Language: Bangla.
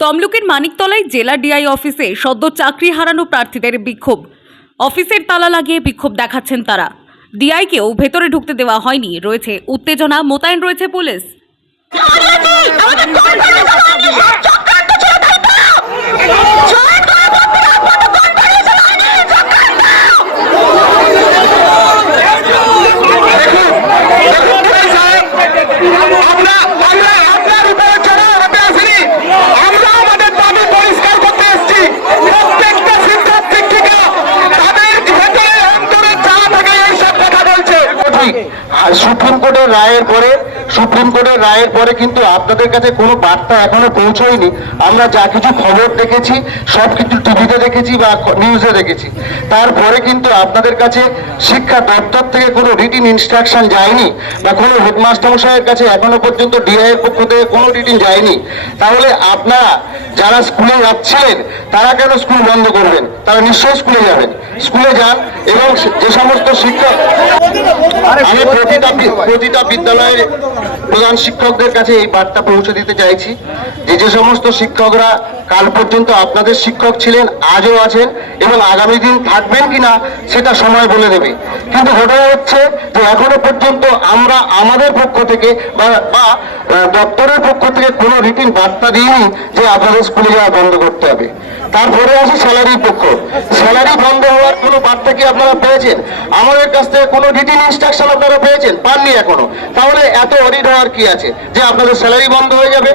তমলুকের মানিকতলায় জেলা ডিআই অফিসে সদ্য চাকরি হারানো প্রার্থীদের বিক্ষোভ। অফিসের তালা লাগিয়ে বিক্ষোভ দেখাচ্ছেন তারা। ডিআইকেও ভেতরে ঢুকতে দেওয়া হয়নি। রয়েছে উত্তেজনা, মোতায়েন রয়েছে পুলিশ আমরা আমরা আপনার উপরে চড়াও হতে আসিনি আমরা আমাদের দাবি পরিষ্কার করতে এসেছি প্রত্যেকটা শিক্ষক শিক্ষিকা তাদের ভেতরে অন্তরে চা থাকে এইসব কথা বলছে আর সুপ্রিম কোর্টের রায়ের পরে, সুপ্রিম কোর্টের রায়ের পরে কিন্তু আপনাদের কাছে কোনো বার্তা এখনও পৌঁছয়নি। আমরা যা কিছু খবর দেখেছি, সব কিছু টিভিতে দেখেছি বা নিউজে দেখেছি। তারপরে কিন্তু আপনাদের কাছে শিক্ষা দপ্তর থেকে কোনো রিটিন ইনস্ট্রাকশন যায়নি বা কোনো হেডমাস্টার মশাইয়ের কাছে এখনও পর্যন্ত ডিআই এর পক্ষ থেকে কোনো রিটিন যায়নি। তাহলে আপনারা যারা স্কুলে যাচ্ছিলেন, তারা কেন স্কুল বন্ধ করবেন? তারা নিশ্চয়ই স্কুলে যাবেন। স্কুলে যান এবং যে সমস্ত শিক্ষক আমি প্রতিটা বিদ্যালয়ের প্রধান শিক্ষকদের কাছে এই বার্তা পৌঁছে দিতে চাইছি। যে যে সমস্ত শিক্ষকরা কাল পর্যন্ত আপনাদের শিক্ষক ছিলেন আজও আছেন এবং আগামী দিন থাকবেন কিনা সেটা সময় বলে দেবে। কিন্তু ঘটনা হচ্ছে যে এখনও পর্যন্ত আমরা আমাদের পক্ষ থেকে বা দপ্তরের পক্ষ থেকে কোনো রিটিন বার্তা দিইনি যে আপনাদের স্কুলে যাওয়া বন্ধ করতে হবে। তারপরে আসি স্যালারির পক্ষ। স্যালারি বন্ধ হওয়ার কোনো বার্তা কি আপনারা পেয়েছেন? আমাদের কাছ থেকে কোনো ডিটেল ইনস্ট্রাকশন আপনারা পেয়েছেন? পাননি এখনও। তাহলে এত অডিট হওয়ার কি আছে? যে আপনাদের স্যালারি বন্ধ হয়ে যাবে?